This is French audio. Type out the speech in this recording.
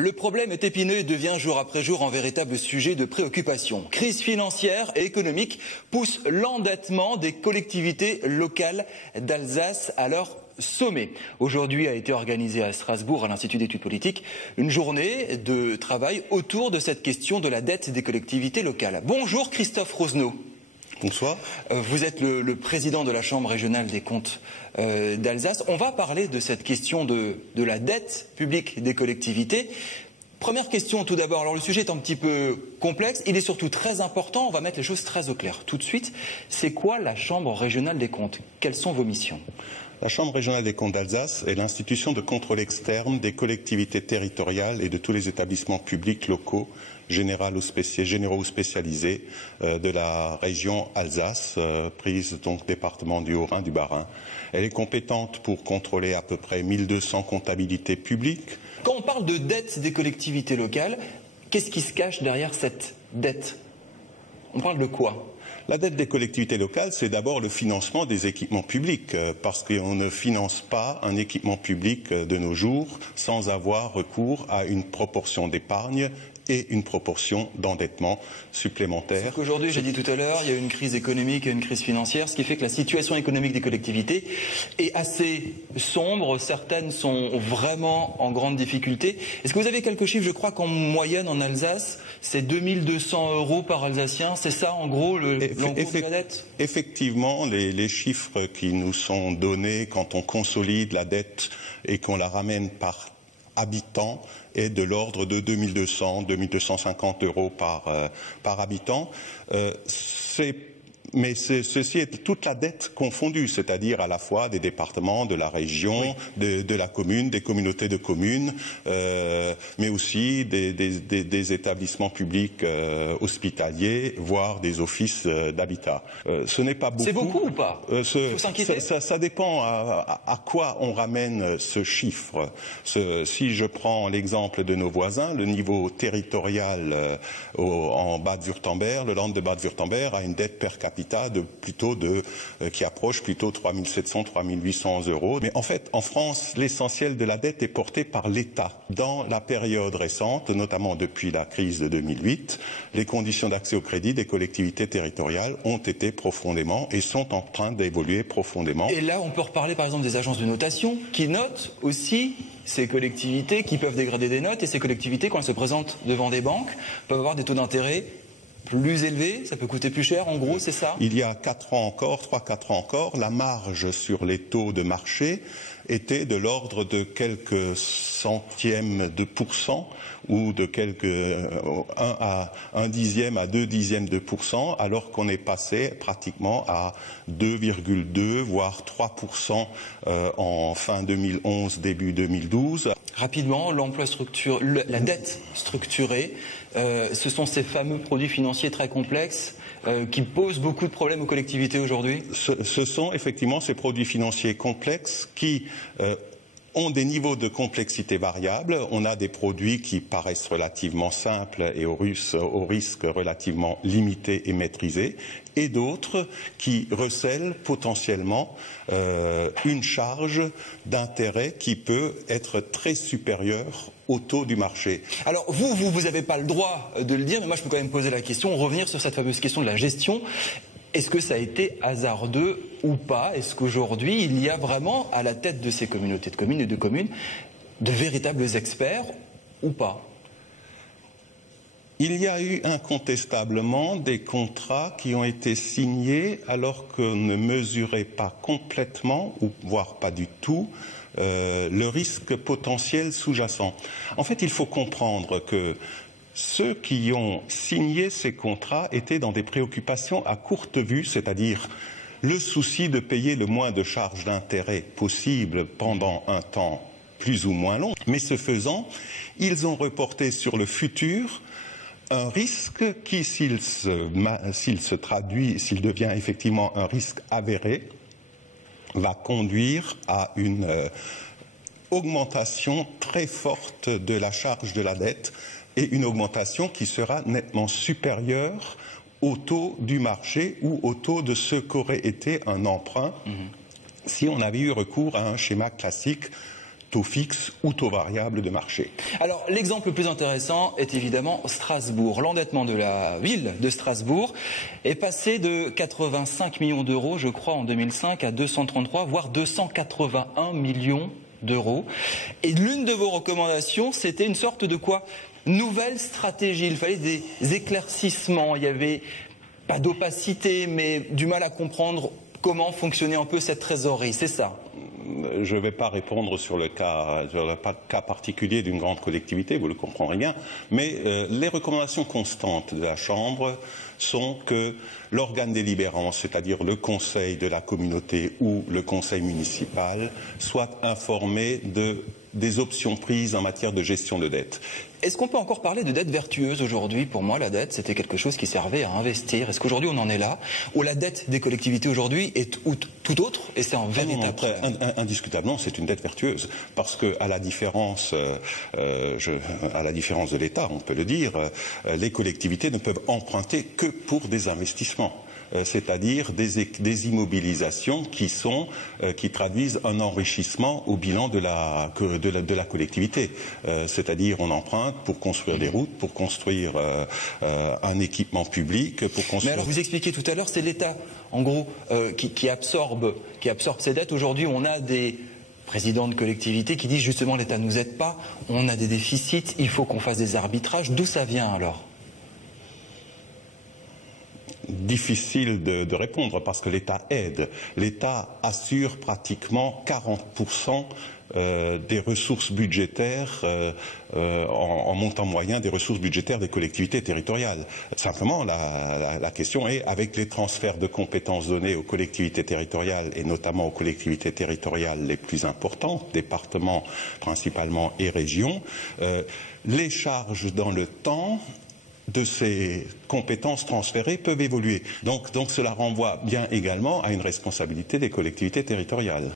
Le problème est épineux et devient jour après jour un véritable sujet de préoccupation. Crise financière et économique pousse l'endettement des collectivités locales d'Alsace à leur sommet. Aujourd'hui a été organisée à Strasbourg, à l'Institut d'études politiques, une journée de travail autour de cette question de la dette des collectivités locales. Bonjour Christophe Rosenau. Bonsoir. Vous êtes le président de la Chambre régionale des comptes d'Alsace. On va parler de cette question de la dette publique des collectivités. Première question tout d'abord. Alors le sujet est un petit peu complexe, il est surtout très important. On va mettre les choses très au clair tout de suite. C'est quoi la Chambre régionale des comptes? Quelles sont vos missions? La Chambre régionale des comptes d'Alsace est l'institution de contrôle externe des collectivités territoriales et de tous les établissements publics locaux, généraux ou spécialisés de la région Alsace, prise donc département du Haut-Rhin, du Bas-Rhin. Elle est compétente pour contrôler à peu près 1200 comptabilités publiques. Quand on parle de dette des collectivités locales, qu'est-ce qui se cache derrière cette dette? On parle de quoi? La dette des collectivités locales, c'est d'abord le financement des équipements publics, parce qu'on ne finance pas un équipement public de nos jours sans avoir recours à une proportion d'épargne et une proportion d'endettement supplémentaire. Aujourd'hui, j'ai dit tout à l'heure, il y a une crise économique et une crise financière, ce qui fait que la situation économique des collectivités est assez sombre. Certaines sont vraiment en grande difficulté. Est-ce que vous avez quelques chiffres? Je crois qu'en moyenne, en Alsace, c'est 2200 € par Alsacien. C'est ça, en gros, l'encours de la dette? Effectivement, les chiffres qui nous sont donnés quand on consolide la dette et qu'on la ramène par habitant est de l'ordre de 2200, 2250 € par habitant. Mais ceci est toute la dette confondue, c'est-à-dire à la fois des départements, de la région, oui, de la commune, des communautés de communes, mais aussi des établissements publics hospitaliers, voire des offices d'habitat. Ce n'est pas beaucoup. C'est beaucoup ou pas? Faut s'inquiéter. Ça dépend à quoi on ramène ce chiffre. Si je prends l'exemple de nos voisins, le niveau territorial en Bade-Wurtemberg, le Land de Bade-Wurtemberg a une dette per capita qui approche plutôt 3700, 3800 €. Mais en fait, en France, l'essentiel de la dette est porté par l'État. Dans la période récente, notamment depuis la crise de 2008, les conditions d'accès au crédit des collectivités territoriales ont été profondément et sont en train d'évoluer profondément. Et là, on peut reparler par exemple des agences de notation qui notent aussi ces collectivités qui peuvent dégrader des notes, et ces collectivités, quand elles se présentent devant des banques, peuvent avoir des taux d'intérêt plus élevé, ça peut coûter plus cher, en gros, c'est ça? Il y a 4 ans encore, 3-4 ans encore, la marge sur les taux de marché était de l'ordre de quelques centièmes de % ou de un dixième à 2 dixièmes de %, alors qu'on est passé pratiquement à 2,2 voire 3% en fin 2011, début 2012. Rapidement, la dette structurée, ce sont ces fameux produits financiers très complexes qui posent beaucoup de problèmes aux collectivités aujourd'hui? Ce sont effectivement ces produits financiers complexes qui ont des niveaux de complexité variables. On a des produits qui paraissent relativement simples et au risque relativement limité et maîtrisé, et d'autres qui recèlent potentiellement une charge d'intérêt qui peut être très supérieure au taux du marché. Alors vous n'avez pas le droit de le dire, mais moi je peux quand même poser la question, revenir sur cette fameuse question de la gestion. Est-ce que ça a été hasardeux ou pas? Est-ce qu'aujourd'hui, il y a vraiment à la tête de ces communautés de communes et de communes de véritables experts ou pas? Il y a eu incontestablement des contrats qui ont été signés alors qu'on ne mesurait pas complètement, ou voire pas du tout, le risque potentiel sous-jacent. En fait, il faut comprendre que ceux qui ont signé ces contrats étaient dans des préoccupations à courte vue, c'est-à-dire le souci de payer le moins de charges d'intérêt possible pendant un temps plus ou moins long. Mais ce faisant, ils ont reporté sur le futur un risque qui, s'il devient effectivement un risque avéré, va conduire à une augmentation très forte de la charge de la dette, et une augmentation qui sera nettement supérieure au taux du marché ou au taux de ce qu'aurait été un emprunt si on avait eu recours à un schéma classique taux fixe ou taux variable de marché. Alors, l'exemple le plus intéressant est évidemment Strasbourg. L'endettement de la ville de Strasbourg est passé de 85 millions d'euros, je crois, en 2005 à 233, voire 281 millions d'euros. Et l'une de vos recommandations, c'était une sorte de quoi? Nouvelle stratégie. Il fallait des éclaircissements. Il n'y avait pas d'opacité, mais du mal à comprendre comment fonctionnait un peu cette trésorerie. C'est ça? Je ne vais pas répondre sur le cas particulier d'une grande collectivité, vous le comprendrez bien, mais les recommandations constantes de la Chambre sont que l'organe délibérant, c'est-à-dire le conseil de la communauté ou le conseil municipal, soit informé des options prises en matière de gestion de dette. Est-ce qu'on peut encore parler de dette vertueuse aujourd'hui? Pour moi, la dette, c'était quelque chose qui servait à investir. Est-ce qu'aujourd'hui, on en est là, où la dette des collectivités aujourd'hui est tout autre, et c'est un véritable problème? Indiscutablement, c'est une dette vertueuse, parce que à la différence de l'État, on peut le dire, les collectivités ne peuvent emprunter que pour des investissements. C'est-à-dire des immobilisations qui traduisent un enrichissement au bilan de la collectivité. C'est-à-dire on emprunte pour construire des routes, pour construire un équipement public, pour construire... Mais alors vous expliquiez tout à l'heure, c'est l'État, en gros, qui absorbe ces dettes. Aujourd'hui, on a des présidents de collectivités qui disent justement l'État ne nous aide pas, on a des déficits, il faut qu'on fasse des arbitrages. D'où ça vient alors? Difficile de répondre parce que l'État aide. L'État assure pratiquement 40% des ressources budgétaires en montant moyen des ressources budgétaires des collectivités territoriales. Simplement, la question est, avec les transferts de compétences donnés aux collectivités territoriales et notamment aux collectivités territoriales les plus importantes, départements principalement et régions, les charges dans le temps de ces compétences transférées peuvent évoluer. Donc cela renvoie bien également à une responsabilité des collectivités territoriales.